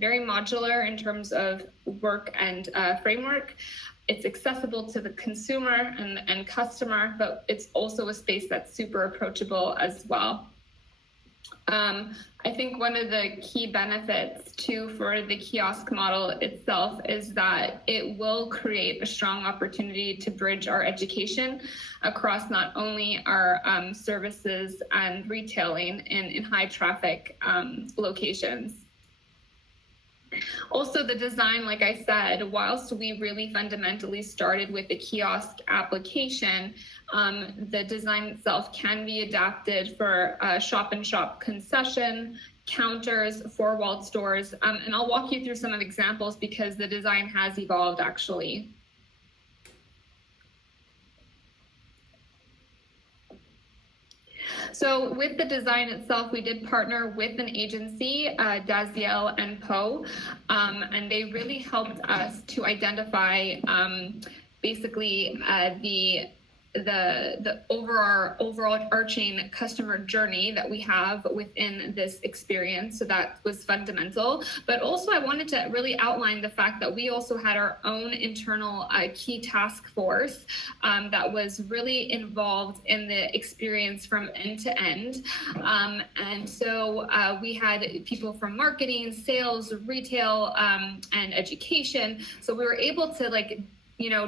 very modular in terms of work and framework. It's accessible to the consumer and customer, but it's also a space that's super approachable as well. I think one of the key benefits too for the kiosk model itself is that it will create a strong opportunity to bridge our education across not only our services and retailing in high traffic locations. Also, the design, like I said, whilst we really fundamentally started with the kiosk application, the design itself can be adapted for shop-in-shop concession, counters, four-walled stores, and I'll walk you through some of the examples because the design has evolved actually. So with the design itself, we did partner with an agency, Daziel and Poe, and they really helped us to identify basically the overarching customer journey that we have within this experience. So that was fundamental. But also I wanted to really outline the fact that we also had our own internal key task force that was really involved in the experience from end to end. And so we had people from marketing, sales, retail, and education. So we were able to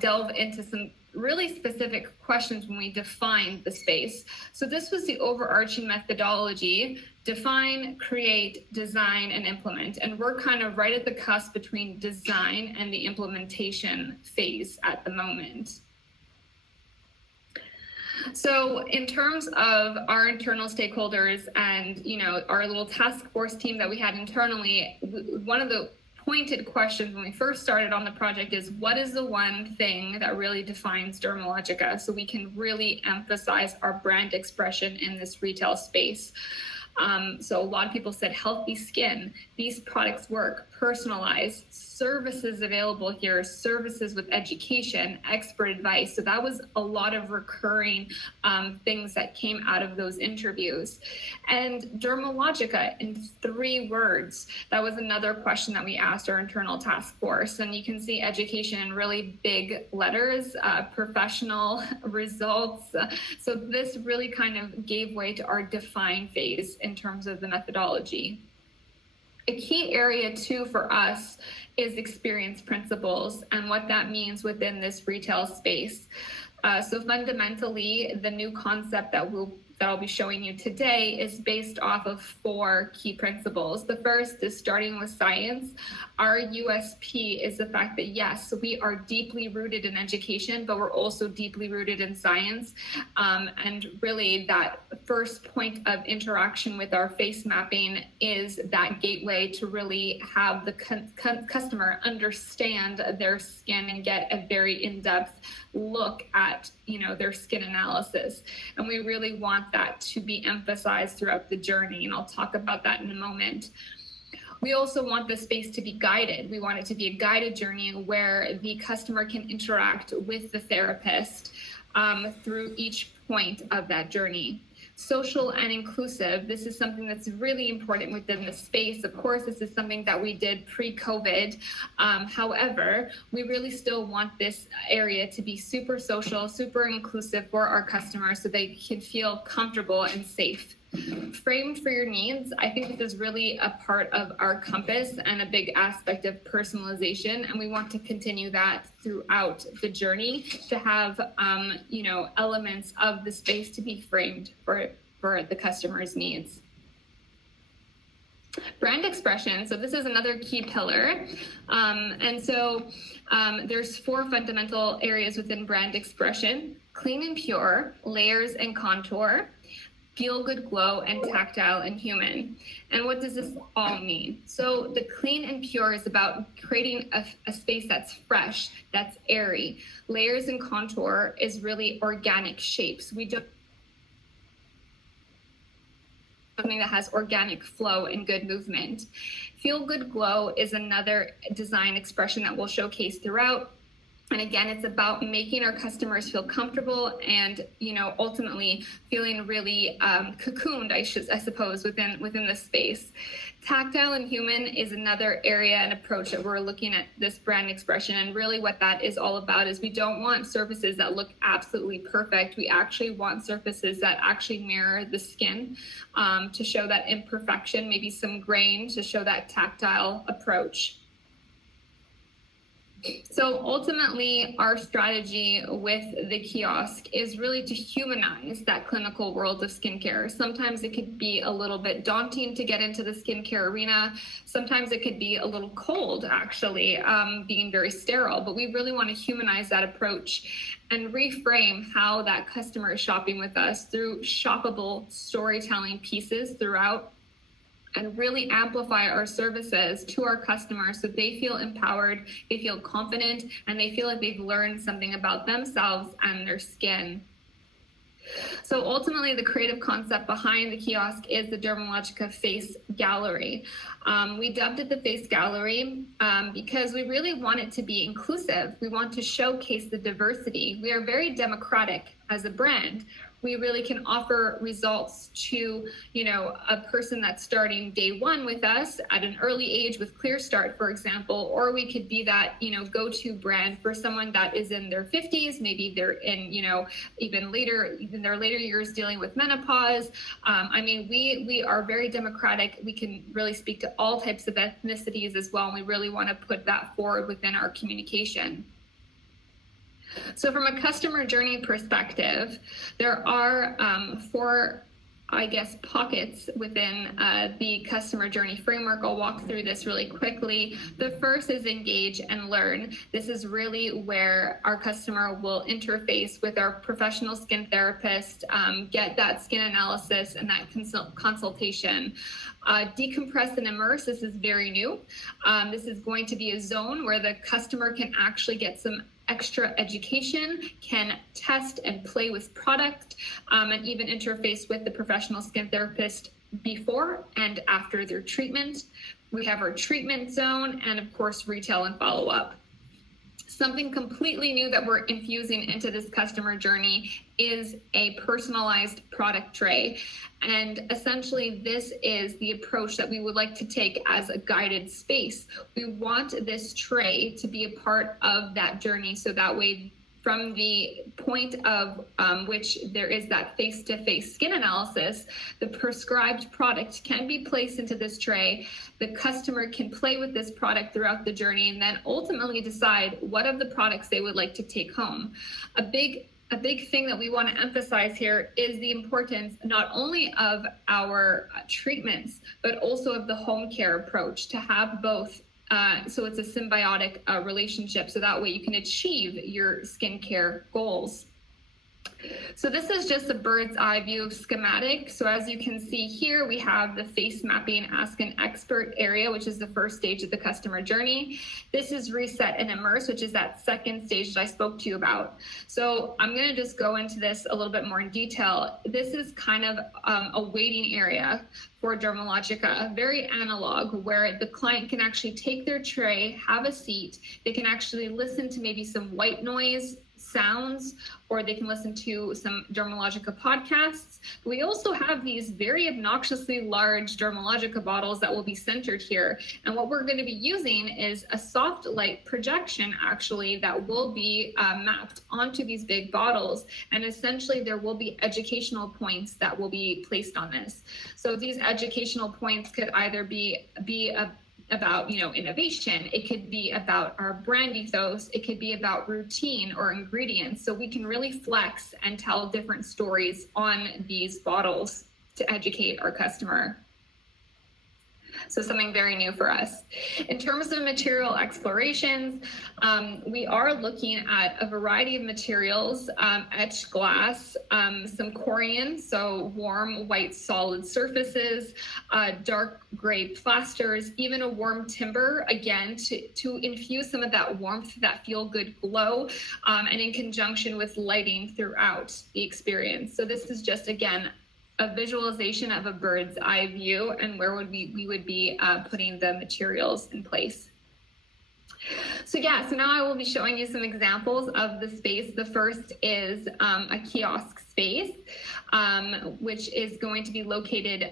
delve into some really specific questions when we defined the space. So this was the overarching methodology: define, create, design, and implement. And we're kind of right at the cusp between design and the implementation phase at the moment. So in terms of our internal stakeholders and our little task force team that we had internally, one of the pointed questions when we first started on the project is, what is the one thing that really defines Dermalogica so we can really emphasize our brand expression in this retail space? So a lot of people said healthy skin, these products work, personalized, services available here, services with education, expert advice. So that was a lot of recurring things that came out of those interviews. And Dermalogica in 3 words, that was another question that we asked our internal task force. And you can see education in really big letters, professional results. So this really kind of gave way to our define phase in terms of the methodology. A key area too for us is experience principles and what that means within this retail space. So fundamentally, the new concept that I'll be showing you today is based off of 4 key principles. The first is starting with science. Our USP is the fact that yes, we are deeply rooted in education, but we're also deeply rooted in science. And really that first point of interaction with our face mapping is that gateway to really have the customer understand their skin and get a very in-depth look at their skin analysis. And we really want that to be emphasized throughout the journey, and I'll talk about that in a moment. We also want the space to be guided. We want it to be a guided journey where the customer can interact with the therapist through each point of that journey. Social and inclusive. This is something that's really important within the space. Of course, this is something that we did pre-COVID. However, we really still want this area to be super social, super inclusive for our customers so they can feel comfortable and safe. Framed for your needs. I think this is really a part of our compass and a big aspect of personalization. And we want to continue that throughout the journey to have, elements of the space to be framed for the customer's needs. Brand expression. So this is another key pillar. There's 4 fundamental areas within brand expression: clean and pure, layers and contour, feel good glow, and tactile and human. And what does this all mean? So the clean and pure is about creating a space that's fresh, that's airy. Layers and contour is really organic shapes. We don't something that has organic flow and good movement. Feel good glow is another design expression that we'll showcase throughout. And again, it's about making our customers feel comfortable and, ultimately feeling really cocooned, I suppose, within the space. Tactile and human is another area and approach that we're looking at this brand expression. And really what that is all about is we don't want surfaces that look absolutely perfect. We actually want surfaces that actually mirror the skin, to show that imperfection, maybe some grain, to show that tactile approach. So ultimately, our strategy with the kiosk is really to humanize that clinical world of skincare. Sometimes it could be a little bit daunting to get into the skincare arena. Sometimes it could be a little cold, actually, being very sterile. But we really want to humanize that approach and reframe how that customer is shopping with us through shoppable storytelling pieces throughout, and really amplify our services to our customers so they feel empowered, they feel confident, and they feel like they've learned something about themselves and their skin. So ultimately, the creative concept behind the kiosk is the Dermalogica Face Gallery. We dubbed it the Face Gallery because we really want it to be inclusive. We want to showcase the diversity. We are very democratic as a brand. We really can offer results to, a person that's starting day one with us at an early age with Clear Start, for example, or we could be that, go-to brand for someone that is in their 50s, maybe they're in, even their later years dealing with menopause. We are very democratic. We can really speak to all types of ethnicities as well, and we really want to put that forward within our communication. So from a customer journey perspective, there are 4, pockets within the customer journey framework. I'll walk through this really quickly. The first is engage and learn. This is really where our customer will interface with our professional skin therapist, get that skin analysis and that consultation. Decompress and immerse, this is very new. This is going to be a zone where the customer can actually get some extra education, can test and play with product, and even interface with the professional skin therapist before and after their treatment. We have our treatment zone and, of course, retail and follow-up. Something completely new that we're infusing into this customer journey is a personalized product tray. And essentially, this is the approach that we would like to take as a guided space. We want this tray to be a part of that journey, so that way, from the point of which there is that face-to-face skin analysis, the prescribed product can be placed into this tray. The customer can play with this product throughout the journey and then ultimately decide what of the products they would like to take home. A big thing that we want to emphasize here is the importance not only of our treatments, but also of the home care approach, to have both. So it's a symbiotic relationship, so that way you can achieve your skincare goals. So this is just a bird's eye view of schematic. So as you can see here, we have the face mapping Ask an Expert area, which is the first stage of the customer journey. This is reset and immerse, which is that second stage that I spoke to you about. So I'm going to just go into this a little bit more in detail. This is kind of a waiting area for Dermalogica, very analog, where the client can actually take their tray, have a seat. They can actually listen to maybe some white noise sounds, or they can listen to some Dermalogica podcasts. We also have these very obnoxiously large Dermalogica bottles that will be centered here. And what we're going to be using is a soft light projection, actually, that will be mapped onto these big bottles. And essentially, there will be educational points that will be placed on this. So these educational points could either be about innovation, it could be about our brand ethos, it could be about routine or ingredients. So we can really flex and tell different stories on these bottles to educate our customer. So something very new for us. In terms of material explorations, we are looking at a variety of materials, etched glass, some corian, so warm white solid surfaces, dark gray plasters, even a warm timber, again, to infuse some of that warmth, that feel-good glow, and in conjunction with lighting throughout the experience. So this is just, again, a visualization of a bird's eye view and where we would be putting the materials in place. So yeah, so now I will be showing you some examples of the space. The first is a kiosk space, which is going to be located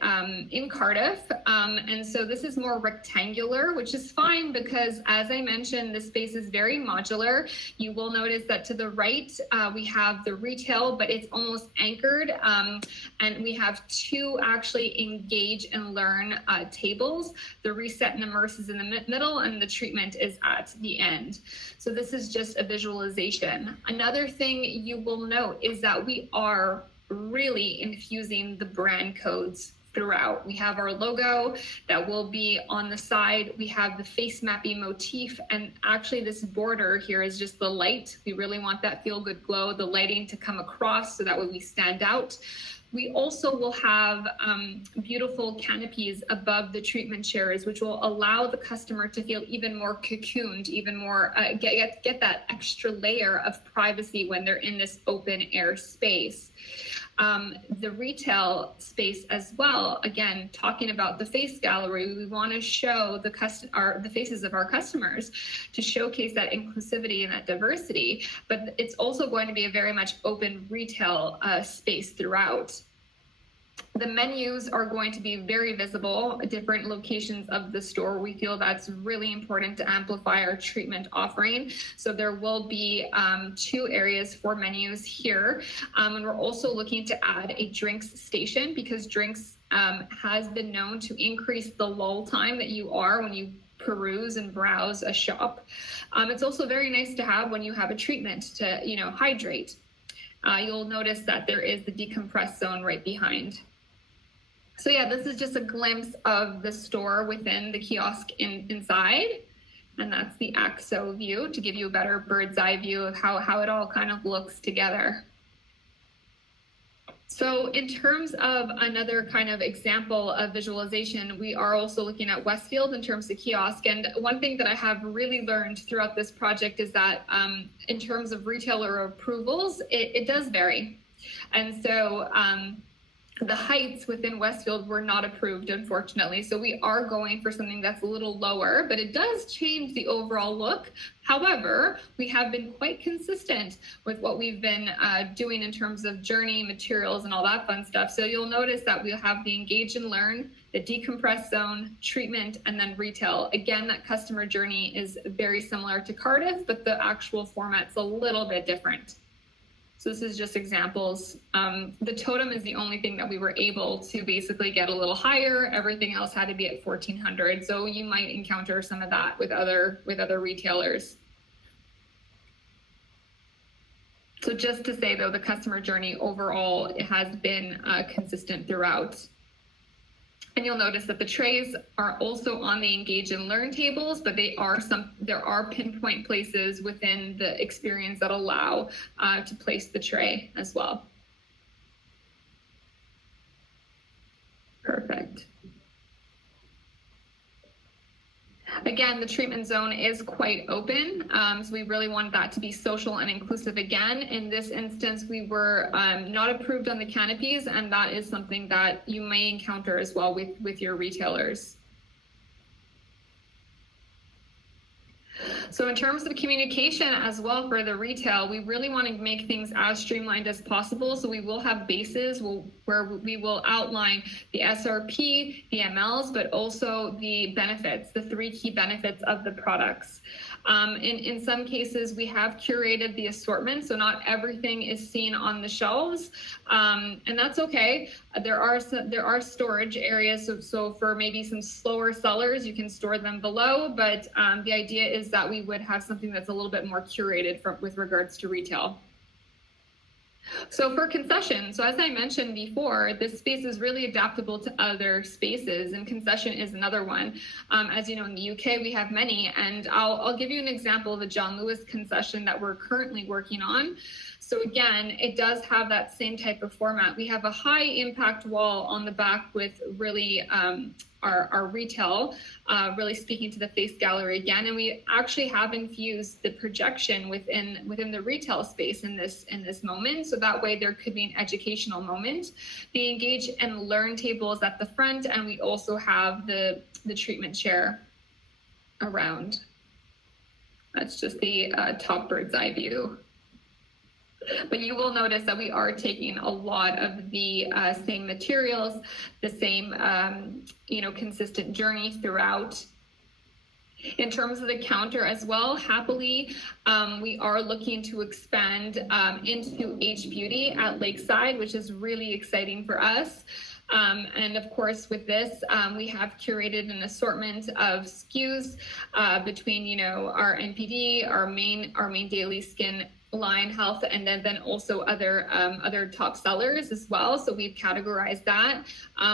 in Cardiff. And so this is more rectangular, which is fine because, as I mentioned, the space is very modular. You will notice that to the right, we have the retail, but it's almost anchored. And we have two actually engage and learn tables. The reset and immerse is in the middle, and the treatment is at the end. So this is just a visualization. Another thing you will note is that we are really infusing the brand codes throughout. We have our logo that will be on the side. We have the face mapping motif, and actually this border here is just the light. We really want that feel good glow, the lighting to come across so that way we stand out. We also will have beautiful canopies above the treatment chairs, which will allow the customer to feel even more cocooned, even more, get that extra layer of privacy when they're in this open air space. The retail space as well, again, talking about the face gallery, we want to show the faces of our customers to showcase that inclusivity and that diversity, but it's also going to be a very much open retail space throughout. The menus are going to be very visible at different locations of the store. We feel that's really important to amplify our treatment offering. So there will be 2 areas for menus here. And we're also looking to add a drinks station because drinks has been known to increase the lull time that you are when you peruse and browse a shop. It's also very nice to have when you have a treatment to, hydrate. You'll notice that there is the decompress zone right behind. So yeah, this is just a glimpse of the store within the kiosk inside. And that's the AXO view to give you a better bird's eye view of how it all kind of looks together. So in terms of another kind of example of visualization, we are also looking at Westfield in terms of kiosk. And one thing that I have really learned throughout this project is that in terms of retailer approvals, it does vary. And so the heights within Westfield were not approved, unfortunately. So we are going for something that's a little lower, but it does change the overall look. However, we have been quite consistent with what we've been doing in terms of journey, materials, and all that fun stuff. So you'll notice that we'll have the engage and learn, the decompress zone, treatment, and then retail. Again, that customer journey is very similar to Cardiff, but the actual format's a little bit different. So this is just examples. The totem is the only thing that we were able to basically get a little higher. Everything else had to be at 1400. So you might encounter some of that with other retailers. So just to say though, the customer journey overall, it has been consistent throughout. And you'll notice that the trays are also on the engage and learn tables, but there are pinpoint places within the experience that allow to place the tray as well. Perfect. Again, the treatment zone is quite open, so we really wanted that to be social and inclusive again. In this instance, we were not approved on the canopies, and that is something that you may encounter as well with your retailers. So in terms of communication as well for the retail, we really want to make things as streamlined as possible. So we will have bases where we will outline the SRP, the MLs, but also the benefits, the 3 key benefits of the products. In some cases, we have curated the assortment, so not everything is seen on the shelves, and that's okay. There are storage areas, so for maybe some slower sellers, you can store them below, but the idea is that we would have something that's a little bit more curated with regards to retail. So for concession, so as I mentioned before, this space is really adaptable to other spaces, and concession is another one. As you know, in the UK, we have many, and I'll give you an example of a John Lewis concession that we're currently working on. So again, it does have that same type of format. We have a high impact wall on the back with really our retail, really speaking to the face gallery again. And we actually have infused the projection within the retail space in this moment. So that way there could be an educational moment. The engage and learn table is at the front, and we also have the treatment chair around. That's just the top bird's eye view. But you will notice that we are taking a lot of the same materials, the same, consistent journey throughout. In terms of the counter as well, happily, we are looking to expand into H Beauty at Lakeside, which is really exciting for us. And of course, with this, we have curated an assortment of SKUs between, our NPD, our main daily skin line health, and then also other top sellers as well. So we've categorized that.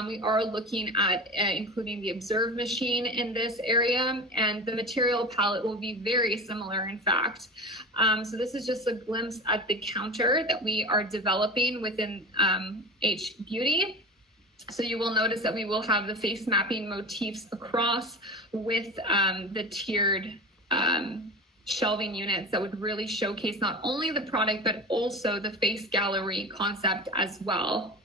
We are looking at including the Observe machine in this area, and the material palette will be very similar, in fact. So this is just a glimpse at the counter that we are developing within H Beauty. So you will notice that we will have the face mapping motifs across with the tiered shelving units that would really showcase not only the product, but also the face gallery concept as well.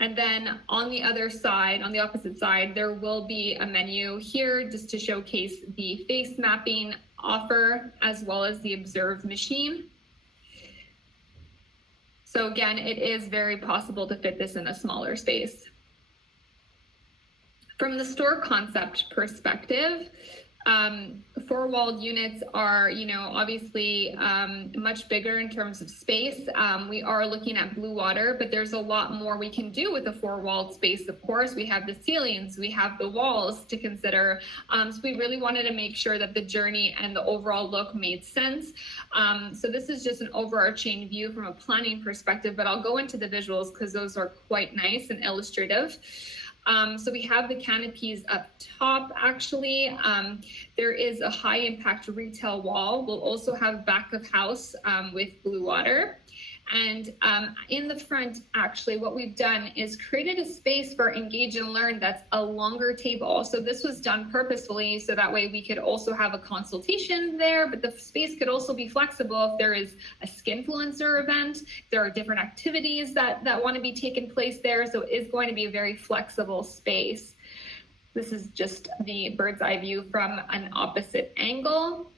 And then on the other side, on the opposite side, there will be a menu here just to showcase the face mapping offer as well as the Observe machine. So again, it is very possible to fit this in a smaller space. From the store concept perspective, four-walled units are, obviously much bigger in terms of space. We are looking at blue water, but there's a lot more we can do with a four-walled space. Of course, we have the ceilings, we have the walls to consider. So we really wanted to make sure that the journey and the overall look made sense. So this is just an overarching view from a planning perspective, but I'll go into the visuals because those are quite nice and illustrative. So we have the canopies up top, actually. There is a high impact retail wall. We'll also have back of house with blue water. And in the front, actually, what we've done is created a space for Engage and Learn that's a longer table. So this was done purposefully so that way we could also have a consultation there, but the space could also be flexible if there is a skinfluencer event, there are different activities that want to be taking place there. So it is going to be a very flexible space. This is just the bird's eye view from an opposite angle.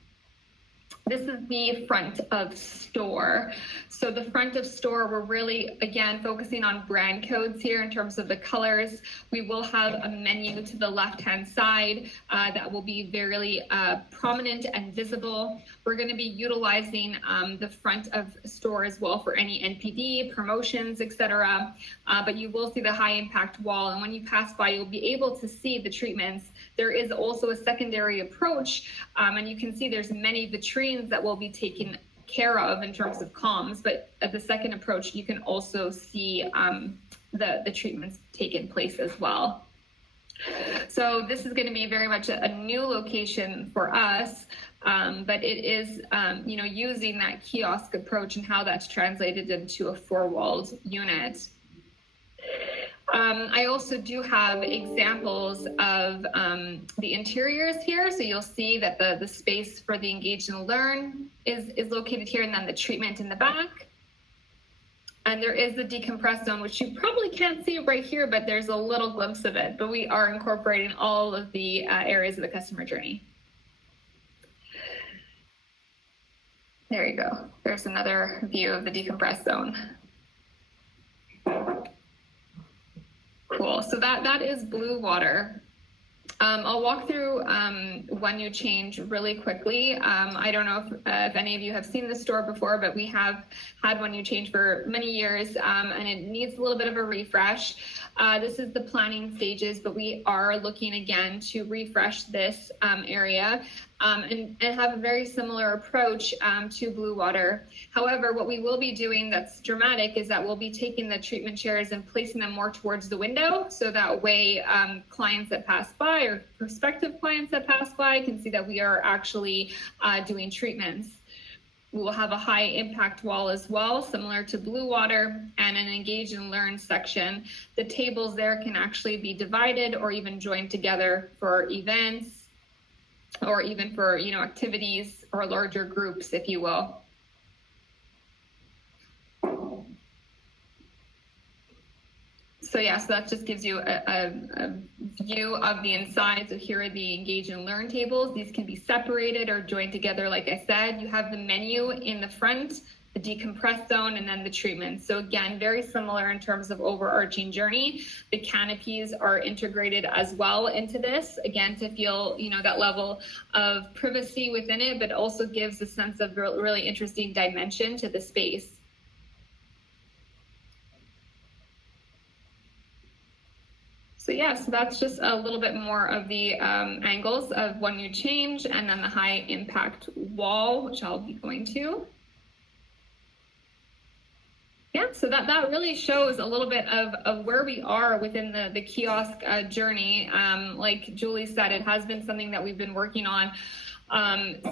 This is the front of store. So the front of store, we're really, again, focusing on brand codes here in terms of the colors. We will have a menu to the left-hand side that will be very prominent and visible. We're going to be utilizing the front of store as well for any NPD, promotions, etc. But you will see the high impact wall. And when you pass by, you'll be able to see the treatments. There is also a secondary approach, and you can see there's many vitrines that will be taken care of in terms of comms, but at the second approach, you can also see the treatments taking place as well. So this is going to be very much a new location for us, but it is, using that kiosk approach and how that's translated into a four-walled unit. I also do have examples of the interiors here. So you'll see that the space for the Engage and Learn is located here, and then the treatment in the back. And there is the decompress zone, which you probably can't see right here, but there's a little glimpse of it. But we are incorporating all of the areas of the customer journey. There you go. There's another view of the decompress zone. Cool. So that is blue water. I'll walk through When You Change really quickly. I don't know if any of you have seen the store before, but we have had When You Change for many years, and it needs a little bit of a refresh. This is the planning stages, but we are looking again to refresh this area and have a very similar approach to blue water. However, what we will be doing that's dramatic is that we'll be taking the treatment chairs and placing them more towards the window, so that way clients that pass by or prospective clients that pass by can see that we are actually doing treatments. We will have a high impact wall as well, similar to blue water, and an Engage and Learn section. The tables there can actually be divided or even joined together for events, or even for, activities or larger groups, if you will. So yeah, so that just gives you a view of the inside. So here are the engage and learn tables. These can be separated or joined together. Like I said, you have the menu in the front, the decompress zone, and then the treatment. So again, very similar in terms of overarching journey. The canopies are integrated as well into this, again, to feel, that level of privacy within it, but also gives a sense of really interesting dimension to the space. So yeah, so that's just a little bit more of the angles of when you change, and then the high impact wall, which I'll be going to. Yeah, so that really shows a little bit of where we are within the kiosk journey. Like Julie said, it has been something that we've been working on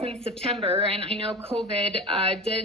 since September, and I know COVID did